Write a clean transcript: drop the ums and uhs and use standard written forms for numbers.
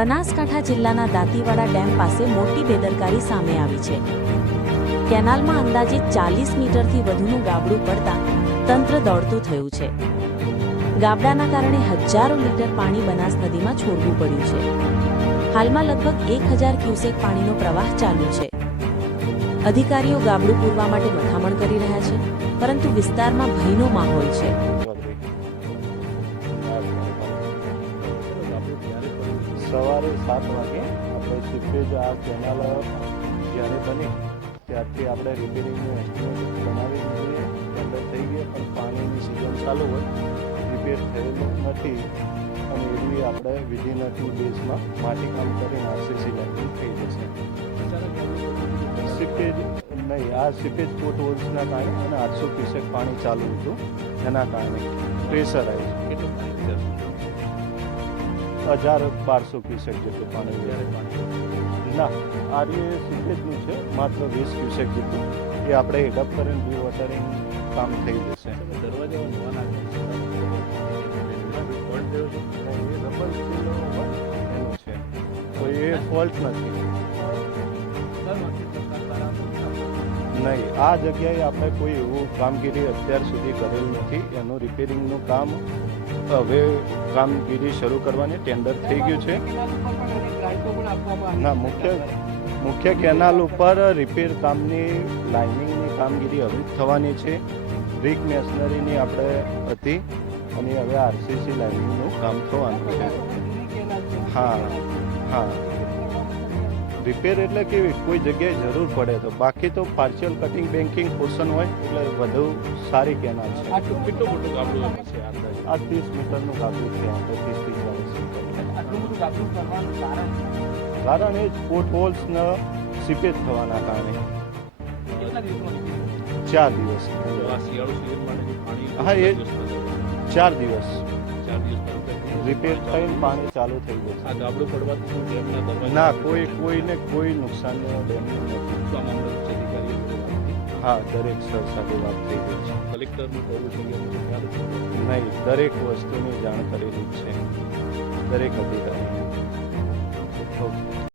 બનાસકાંઠા જિલ્લાના દાંતીવાડા ડેમ પાસે મોટી બેદરકારી સામે આવી છે. કેનાલમાં અંદાજિત 40 મીટરથી વધુનું ગાબડું પડતા તંત્ર દોડતું થયું છે. ગાબડાના કારણે હજારો લીટર પાણી બનાસ નદીમાં છોડવું પડ્યું છે. હાલમાં લગભગ 1000 ક્યુસેક પાણીનો પ્રવાહ ચાલુ છે. અધિકારીઓ ગાબડું પૂરવા માટે મથામણ કરી રહ્યા છે, પરંતુ વિસ્તારમાં ભયનો માહોલ છે. સવારે 7 વાગે આપણે સીપેજ આ કેનાલ જ્યારે બની ત્યારથી આપણે રિપેરિંગનું એસ્ટિમેટ બનાવી દીધું. ટેન્ડર થઈ ગયું, પણ પાણીની સિઝન ચાલુ હોય, રિપેર થયેલું નથી અને એવી આપણે વિધિન 2 ડેઝમાં માટીકામ કરીને આરસીસી લાઇનિંગ થઈ જશે. સીપેજ નહીં, આ સીપેજ પોટ હોલ્સના કારણે અને 800 ક્યુસેક પાણી ચાલુ હતું, એના કારણે પ્રેશર આવ્યું. 1200 ક્યુસેક જેટલું પાણી ના આ સીપેજનું છે, માત્ર 20 ક્યુસેક જેટલું. એ આપણે હેડઅપ કરીને ડિવોટરિંગ કામ થઈ જશે. એનું છે, કોઈ એ ફોલ્ટ નથી. નહીં, આ જગ્યાએ આપણે કોઈ એવું કામગીરી અત્યાર સુધી કરેલ નથી. એનું રિપેરિંગનું કામ હવે કામગીરી શરૂ કરવાની ટેન્ડર થઈ ગયું છે. ના, મુખ્ય કેનાલ ઉપર રિપેર કામની લાઇનિંગની કામગીરી હવે થવાની છે. બ્રિક મેશનરીની આપણે હતી અને હવે આરસીસી લાઇનિંગનું કામ થવાનું છે. હા, રિપેર એટલે કેવી કોઈ જગ્યાએ જરૂર પડે તો, બાકી તો પાર્શિયલ કટિંગ બેન્કિંગ પોર્શન હોય એટલે વધુ સારી કેનાલ છે. કેટલું મોટું ગાબડું છે? આ 30 મીટરનું ગાબડું છે. આપણે 30 થી 40 મીટર. આટલું બધું ગાબડું કરવાનું કારણ એ જ પોટ હોલ્સને સીપેજ થવાના કારણે. કેટલા દિવસમાં 4 દિવસ. શિયાળુ સિઝન માટે પાણી? હા, એ 4 દિવસ 4 દિવસ રિપેર થઈને પાણી ચાલુ થઈ જશે. આ ગાબડું પડવાથી શું ડેમના દરવાજા? ના, કોઈને કોઈ નુકસાન ડેમનું નથી. હા, દરેક સર સાથે વાત થઈ ગઈ છે. કલેક્ટરનું કહેવું છે કે નહીં, દરેક વસ્તુની જાણ કરેલી જ છે દરેક અધિકારી.